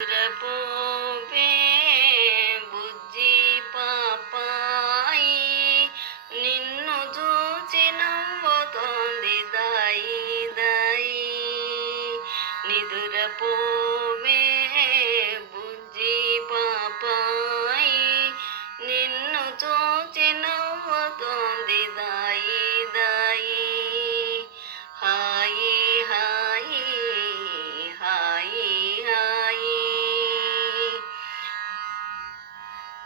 నిద్రపోవే బుజ్జి పాపాయి, నిన్ను చూచి నవ్వుతోంది దాయి దాయి. నిదురపోవే బుజ్జి పాపాయి, నిన్ను చూచి నవ్వుతోంది దాయి దాయి. హాయి హాయి హాయి హాయి.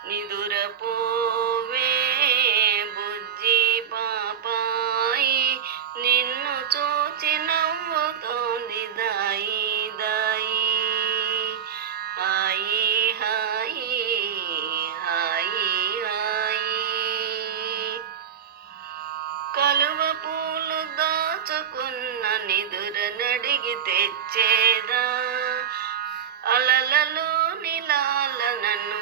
నిదురపోవే బుజ్జి పాపాయి, నిన్ను చూచి నవ్వుతోంది దాయి దాయి. హాయి హాయి హాయి హాయి. కలువ పూలు దాచుకున్న నిదుర నడిగి తెచ్చేదా, అలలలో నిలాలనను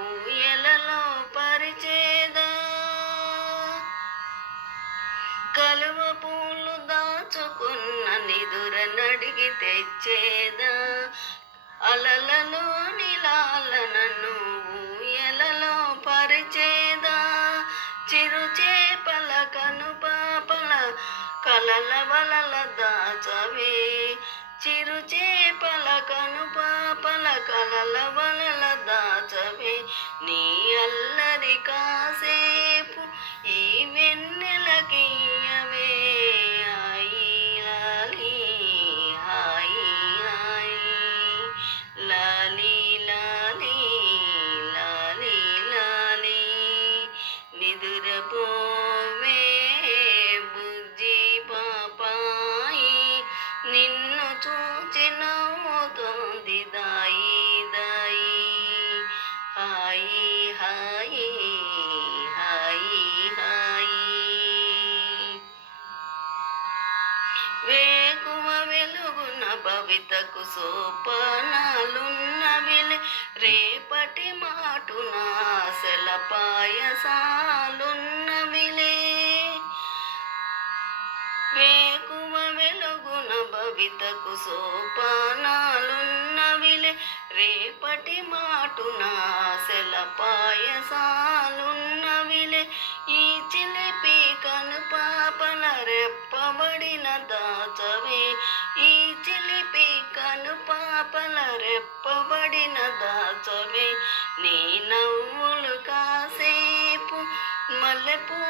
ఊయలలో పరిచేదా. కలువ పూలు దాచుకున్న నిదుర నడిగి తెచ్చేదా, అలలలో నిలాలనను ఊయలలో పరిచేదా. చిరు చేపల కను పాపల కలల వలల దాచవే, చిరు చేపల కను పాపల కలల వలల దాచవే. నీ అల్లరి కాసేపు ఈ వెన్నెలకియ్యవే. హాయి లాలి హాయి హాయి. లాలి లాలి లాలి లాలి. నిదురపోవే బుజ్జి పాపాయి, నిన్ను చూచి నవ్వుతోంది దాయి దాయి. హాయి హాయి హాయి హాయి. వేకువ వెలుగున భవితకు సోపానాలున్నవిలే, రేపటి మాటున ఆశల పాయసాలున్నవిలే. వేకువ వెలుగున భవితకు సోపానాలున్నవిలే, రేపటి మాటున ఆశల పాయసాలున్నవిలే. ఈ చిలిపి కను పాపల రెప్పబడిన దాచవే, ఈ చిలిపి కను పాపల రెప్పబడిన దాచవే. నీ నవ్వులు కాసేపు మల్లెపూ